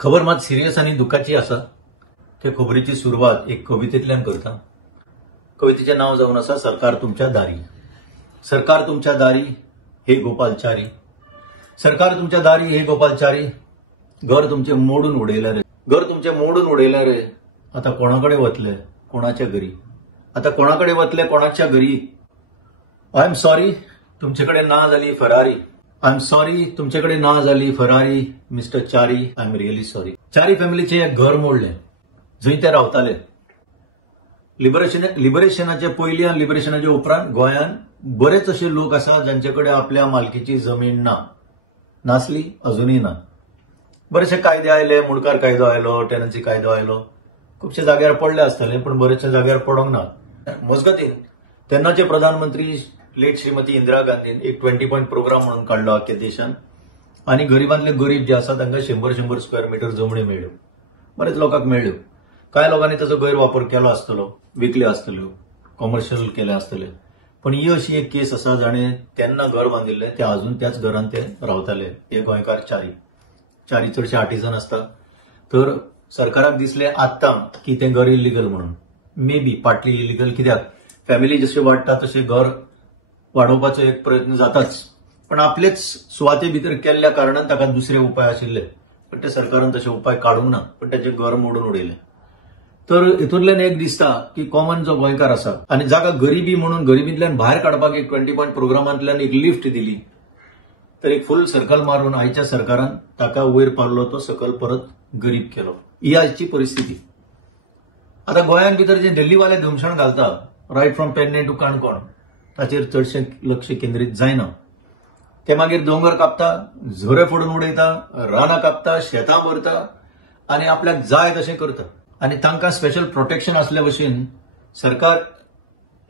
खबर मात सिरियस आणि दुःखाची आसा. ते खबरीची सुरुवात एक कवितेंतल्यान करता. कवितेचें नाव जावन आसा सरकार तुमच्या दारी. सरकार तुमच्या दारी हे गोपालचारी. सरकार तुमच्या दारी हे गोपालचारी. घर तुमचे मोडून उडयले रे. घर तुमचे मोडून उडयले रे. आता कोणाकडे वतले कोणाच्या घरी. आता कोणाकडे वतले कोणाच्या घरी. आय एम सॉरी तुमचेकडे ना झाली फरारी. आय एम सॉरी तुमच्याकडे ना झाली फरारी. मिस्टर चारी आय एम रिअली सॉरी. चारी फॅमिलीचे एक घर मोडले जंय ते रावताले. लिबरेशनाचे पयलीं आनी लिबरेशनाच्या उपरांत गोंयांत बरेच असे लोक आसा जांचेकडे आपल्या मालकीची जमीन ना. नासली अजूनही ना. बरेचसे कायदे आयले. मुणकार कायदो आयलो. टेनन्सी कायदो आयलो. खुबशे जाग्यार पडले आसतले पण बरेचशे जाग्यार पडोंक ना. मजगतीन तेन्नाचे प्रधानमंत्री लेट श्रीमती इंदिरा गांधीन एक 20 पॉइंट प्रोग्राम म्हणून काढलो आख्या देशान. आणि गरिबांतले गरीब जे आसा तांकां 100 स्क्वेअर मीटर जमण्यो मेळ्ळ्यो. बरेच लोकांक मेळ्ळ्यो. कांय लोकांनी ताचो गैरवापर केलो आसतलो. विकल्यो आसतल्यो. कमर्शियल केले आसतले. पण ही अशी एक केस आसा जाणे तेन्ना घर बांदिल्ले ते अजून त्याच घरांत ते रावताले. हे गोंयकार चारी चडशे आर्टिझन आसता. तर सरकाराक दिसले आत्तां की ते घर इलिगल म्हणून. May be partly illegal. कित्याक फॅमिली जशे वाडटा तशें घर वाडोवपाचो एक प्रयत्न जाताच. पण आपलेच सुवाते भितर केल्ल्या कारणान ताका दुसरे उपाय आशिल्ले. पण ते सरकारान तशे उपाय काडूंक ना. पण ताचें घर मोडून उडयलें. तर हितूंतल्यान एक दिसता की कॉमन जो गोंयकार आसा आनी जाका गरिबी म्हणून गरिबींतल्यान भायर काडपाक एक 20 पॉइंट प्रोग्रामांतल्यान एक लिफ्ट दिली. तर एक फुल सर्कल मारून आयच्या सरकारान ताका वयर पारलो तो सकल परत गरीब केलो. ही आजची परिस्थिती. आता गोंयान भितर जे दिल्लीवाले धुमशण घालता right from Pernem to Canacona ताचेर चडशे लक्ष केंद्रीत जायना. ते मागीर दोंगर कापता. झरे फोडून उडयता. रानां कापता. शेतां भरता आनी आपल्याक जाय तशें करता. आनी तांकां स्पेशल प्रोटेक्शन असल्या भशेन सरकार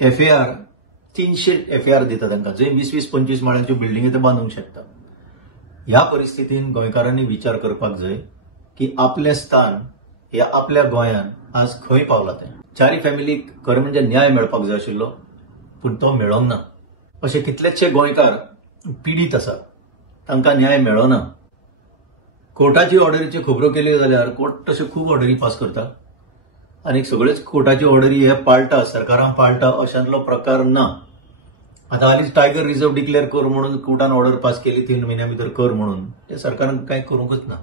FAR 300 FAR दिता तांकां. जंय 20-25 माळ्यांच्यो बिल्डिंगी ते बांदूंक शकता. ह्या परिस्थितीन गोंयकारांनी विचार करपाक जाय की आपलें स्थान हे आपल्या गोंयान आज खंय पावला तें. चारी फॅमिलीक खरें म्हणजे न्याय मेळपाक जाय आशिल्लो पूण तो मेळोंक ना. अशे कितलेशे गोंयकार पिडीत आसात. तांकां न्याय मेळना. कोर्टाची ऑर्डरीच्यो खबरो केल्यो जाल्यार कोर्ट तशे खूब ऑर्डरी पास करता आनी सगळेच कोर्टाची ऑर्डरी हे पाळटा. सरकारान पाळटा अशांतलो प्रकार ना. आता हालींच टायगर रिझर्व डिक्लेअर कर म्हणून कोर्टान ऑर्डर पास केली 3 म्हयन्या भितर कर म्हणून. ते सरकारान कांय करूंकच ना.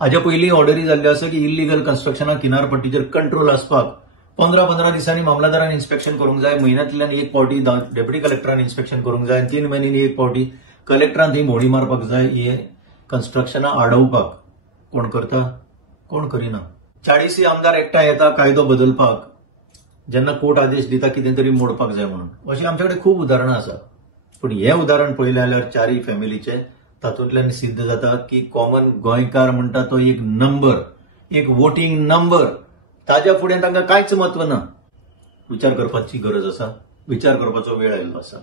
हाज्या पयलीं ऑर्डरी जाल्ल्यो आसा की इलिगल कन्स्ट्रक्शना किनारपट्टीचेर कंट्रोल आसपाक 15 दिसांनी मामलादारान इन्स्पेक्शन करूंक जाय. म्हयन्यांतल्यान एक फावटी डेप्युटी कलेक्टरान इन्स्पेक्शन करूंक जाय. 3 म्हयन्यांनी एक फावटी कलेक्टरान थंय भोंवडी मारपाक जाय. हे कन्स्ट्रक्शनां आडोवपाक कोण करता? कोण करिना. 40 आमदार एकठांय येता कायदो बदलपाक. जेन्ना कोर्ट आदेश दिता कितें तरी मोडपाक जाय म्हणून. अशी आमच्याकडे खूब उदाहरणां आसा. पूण हे उदाहरण पळयलें जाल्यार चारी फॅमिलीचे तातूंतल्यान सिद्ध जाता की कॉमन गोंयकार म्हणटा तो एक नंबर. एक वोटिंग नंबर. ताज्या फुडें तांकां कांयच म्हत्व ना. विचार करपाची गरज आसा. विचार करपाचो वेळ आयिल्लो आसा.